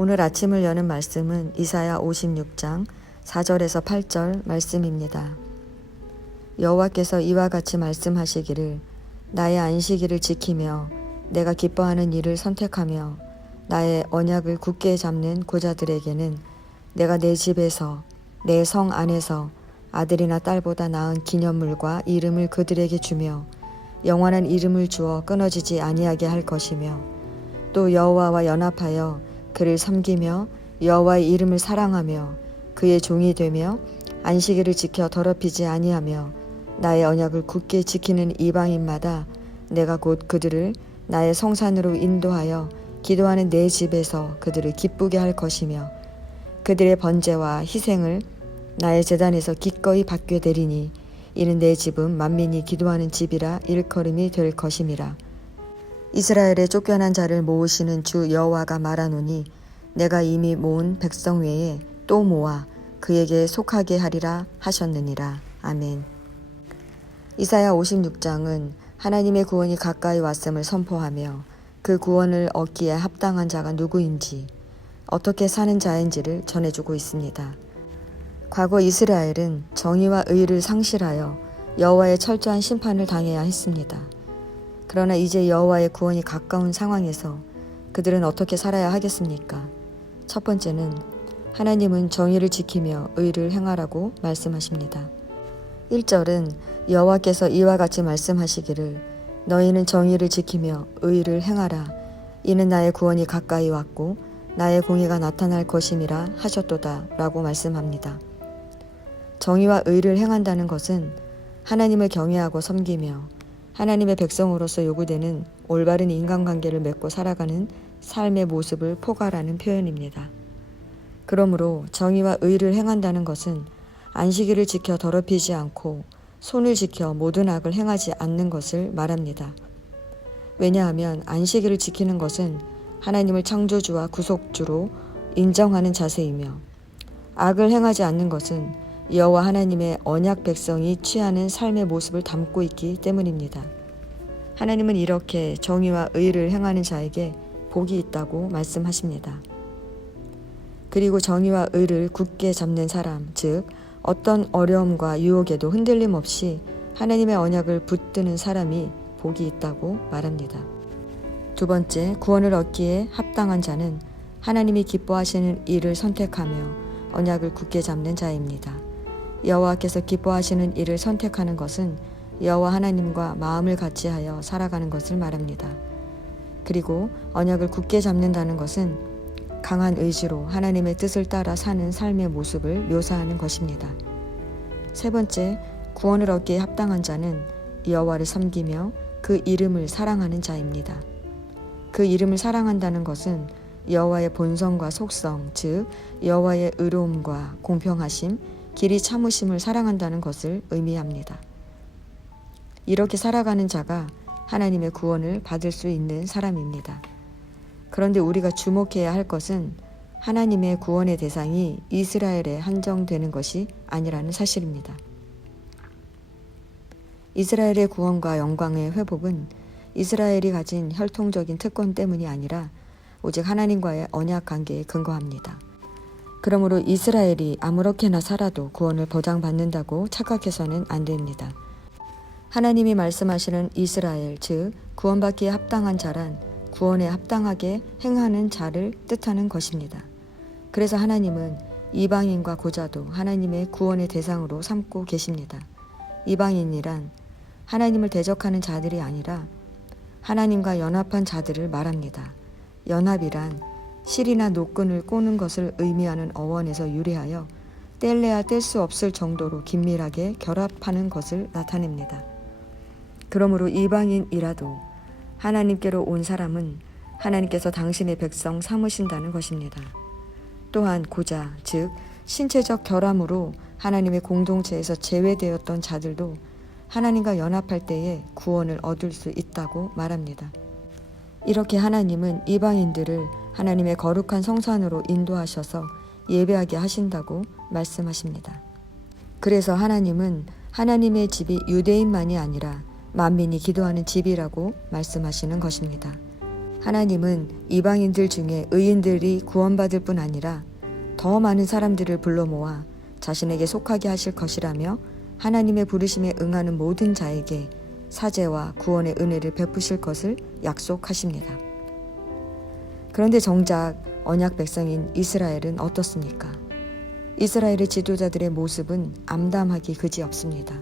오늘 아침을 여는 말씀은 이사야 56장 4절에서 8절 말씀입니다. 여호와께서 이와 같이 말씀하시기를 나의 안식일을 지키며 내가 기뻐하는 일을 선택하며 나의 언약을 굳게 잡는 고자들에게는 내가 내 집에서 내 성 안에서 아들이나 딸보다 나은 기념물과 이름을 그들에게 주며 영원한 이름을 주어 끊어지지 아니하게 할 것이며 또 여호와와 연합하여 그를 섬기며 여호와의 이름을 사랑하며 그의 종이 되며 안식일을 지켜 더럽히지 아니하며 나의 언약을 굳게 지키는 이방인마다 내가 곧 그들을 나의 성산으로 인도하여 기도하는 내 집에서 그들을 기쁘게 할 것이며 그들의 번제와 희생을 나의 제단에서 기꺼이 받게 되리니 이는 내 집은 만민이 기도하는 집이라 일컬음이 될 것임이라. 이스라엘의 쫓겨난 자를 모으시는 주 여호와가 말하노니 내가 이미 모은 백성 외에 또 모아 그에게 속하게 하리라 하셨느니라. 아멘. 이사야 56장은 하나님의 구원이 가까이 왔음을 선포하며 그 구원을 얻기에 합당한 자가 누구인지 어떻게 사는 자인지를 전해주고 있습니다. 과거 이스라엘은 정의와 의를 상실하여 여호와의 철저한 심판을 당해야 했습니다. 그러나 이제 여호와의 구원이 가까운 상황에서 그들은 어떻게 살아야 하겠습니까? 첫 번째는 하나님은 정의를 지키며 의를 행하라고 말씀하십니다. 1절은 여호와께서 이와 같이 말씀하시기를 너희는 정의를 지키며 의를 행하라. 이는 나의 구원이 가까이 왔고 나의 공의가 나타날 것임이라 하셨도다 라고 말씀합니다. 정의와 의를 행한다는 것은 하나님을 경외하고 섬기며 하나님의 백성으로서 요구되는 올바른 인간관계를 맺고 살아가는 삶의 모습을 포괄하는 표현입니다. 그러므로 정의와 의를 행한다는 것은 안식일을 지켜 더럽히지 않고 손을 지켜 모든 악을 행하지 않는 것을 말합니다. 왜냐하면 안식일을 지키는 것은 하나님을 창조주와 구속주로 인정하는 자세이며 악을 행하지 않는 것은 여호와 하나님의 언약 백성이 취하는 삶의 모습을 담고 있기 때문입니다. 하나님은 이렇게 정의와 의를 행하는 자에게 복이 있다고 말씀하십니다. 그리고 정의와 의를 굳게 잡는 사람, 즉 어떤 어려움과 유혹에도 흔들림 없이 하나님의 언약을 붙드는 사람이 복이 있다고 말합니다. 두 번째, 구원을 얻기에 합당한 자는 하나님이 기뻐하시는 일을 선택하며 언약을 굳게 잡는 자입니다. 여호와께서 기뻐하시는 일을 선택하는 것은 여호와 하나님과 마음을 같이하여 살아가는 것을 말합니다. 그리고 언약을 굳게 잡는다는 것은 강한 의지로 하나님의 뜻을 따라 사는 삶의 모습을 묘사하는 것입니다. 세 번째, 구원을 얻기에 합당한 자는 여호와를 섬기며 그 이름을 사랑하는 자입니다. 그 이름을 사랑한다는 것은 여호와의 본성과 속성, 즉 여호와의 의로움과 공평하심, 길이 참으심을 사랑한다는 것을 의미합니다. 이렇게 살아가는 자가 하나님의 구원을 받을 수 있는 사람입니다. 그런데 우리가 주목해야 할 것은 하나님의 구원의 대상이 이스라엘에 한정되는 것이 아니라는 사실입니다. 이스라엘의 구원과 영광의 회복은 이스라엘이 가진 혈통적인 특권 때문이 아니라 오직 하나님과의 언약 관계에 근거합니다. 그러므로 이스라엘이 아무렇게나 살아도 구원을 보장받는다고 착각해서는 안 됩니다. 하나님이 말씀하시는 이스라엘, 즉 구원받기에 합당한 자란 구원에 합당하게 행하는 자를 뜻하는 것입니다. 그래서 하나님은 이방인과 고자도 하나님의 구원의 대상으로 삼고 계십니다. 이방인이란 하나님을 대적하는 자들이 아니라 하나님과 연합한 자들을 말합니다. 연합이란 실이나 노끈을 꼬는 것을 의미하는 어원에서 유래하여 뗄래야 뗄 수 없을 정도로 긴밀하게 결합하는 것을 나타냅니다. 그러므로 이방인이라도 하나님께로 온 사람은 하나님께서 당신의 백성 삼으신다는 것입니다. 또한 고자, 즉 신체적 결함으로 하나님의 공동체에서 제외되었던 자들도 하나님과 연합할 때에 구원을 얻을 수 있다고 말합니다. 이렇게 하나님은 이방인들을 하나님의 거룩한 성산으로 인도하셔서 예배하게 하신다고 말씀하십니다. 그래서 하나님은 하나님의 집이 유대인만이 아니라 만민이 기도하는 집이라고 말씀하시는 것입니다. 하나님은 이방인들 중에 의인들이 구원받을 뿐 아니라 더 많은 사람들을 불러 모아 자신에게 속하게 하실 것이라며 하나님의 부르심에 응하는 모든 자에게 사죄와 구원의 은혜를 베푸실 것을 약속하십니다. 그런데 정작 언약 백성인 이스라엘은 어떻습니까? 이스라엘의 지도자들의 모습은 암담하기 그지없습니다.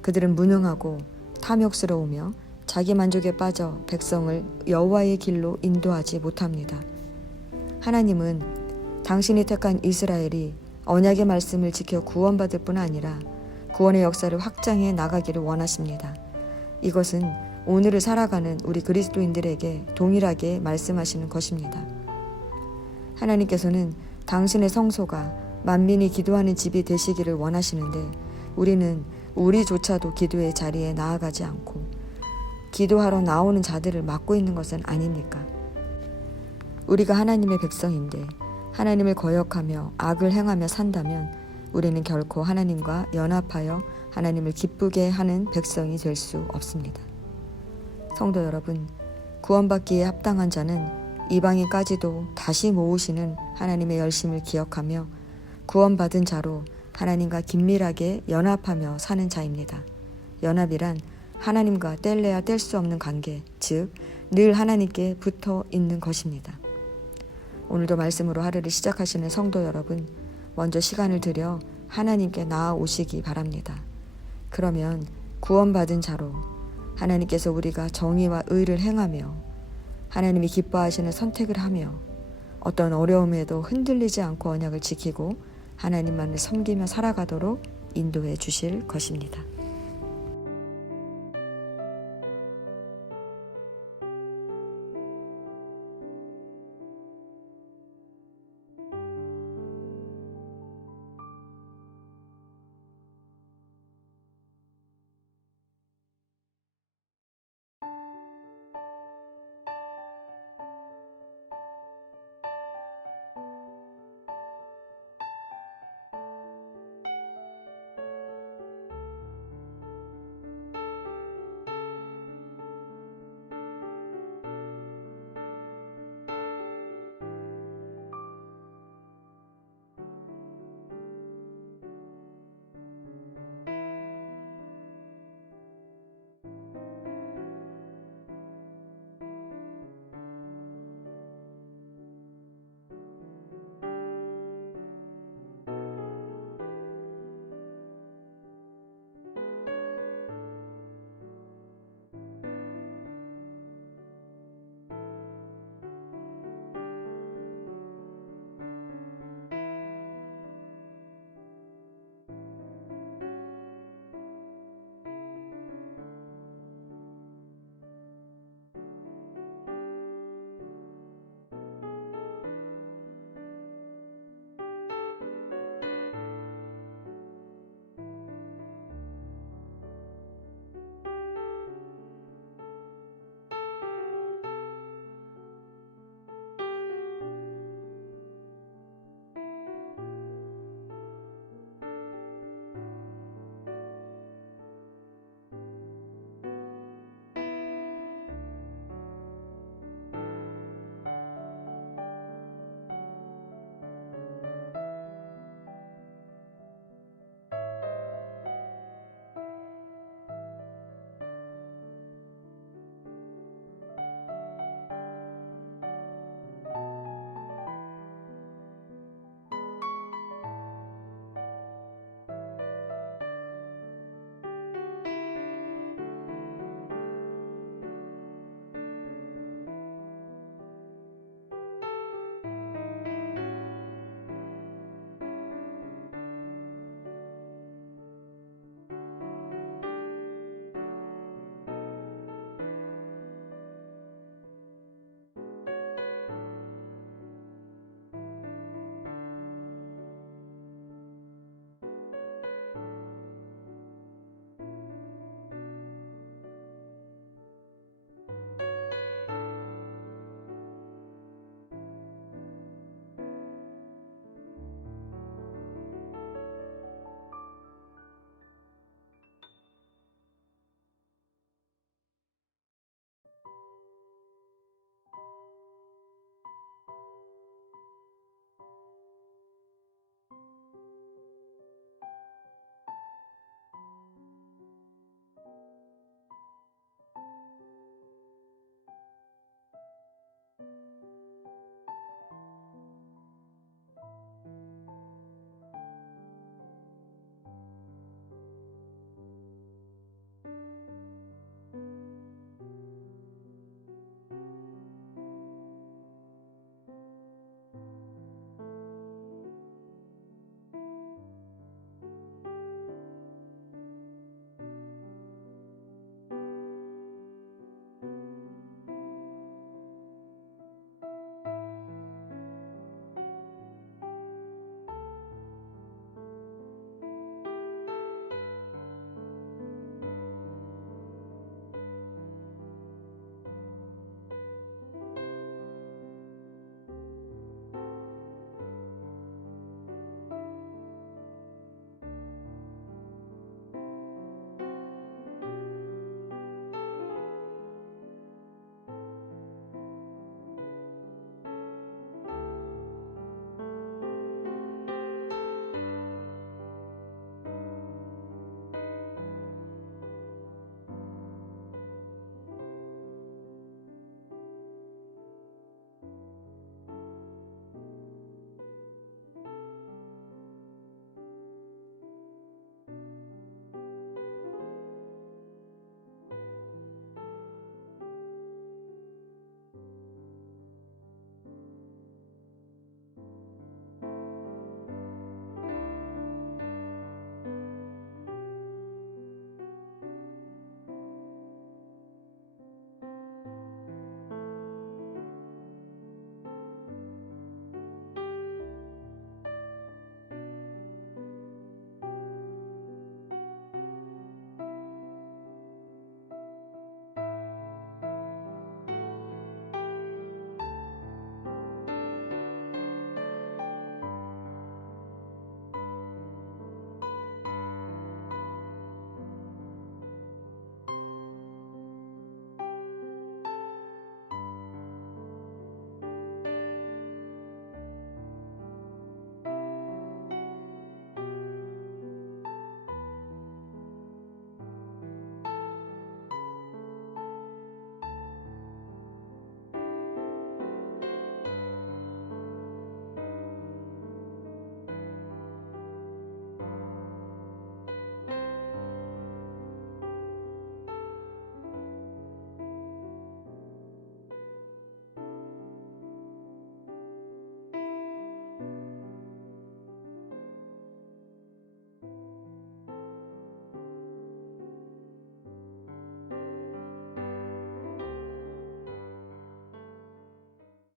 그들은 무능하고 탐욕스러우며 자기 만족에 빠져 백성을 여호와의 길로 인도하지 못합니다. 하나님은 당신이 택한 이스라엘이 언약의 말씀을 지켜 구원받을 뿐 아니라 구원의 역사를 확장해 나가기를 원하십니다. 이것은 오늘을 살아가는 우리 그리스도인들에게 동일하게 말씀하시는 것입니다. 하나님께서는 당신의 성소가 만민이 기도하는 집이 되시기를 원하시는데 우리는 우리조차도 기도의 자리에 나아가지 않고 기도하러 나오는 자들을 막고 있는 것은 아닙니까? 우리가 하나님의 백성인데 하나님을 거역하며 악을 행하며 산다면 우리는 결코 하나님과 연합하여 하나님을 기쁘게 하는 백성이 될 수 없습니다. 성도 여러분, 구원받기에 합당한 자는 이방인까지도 다시 모으시는 하나님의 열심을 기억하며 구원받은 자로 하나님과 긴밀하게 연합하며 사는 자입니다. 연합이란 하나님과 뗄래야 뗄 수 없는 관계, 즉 늘 하나님께 붙어 있는 것입니다. 오늘도 말씀으로 하루를 시작하시는 성도 여러분, 먼저 시간을 들여 하나님께 나아오시기 바랍니다. 그러면 구원받은 자로 하나님께서 우리가 정의와 의를 행하며 하나님이 기뻐하시는 선택을 하며 어떤 어려움에도 흔들리지 않고 언약을 지키고 하나님만을 섬기며 살아가도록 인도해 주실 것입니다.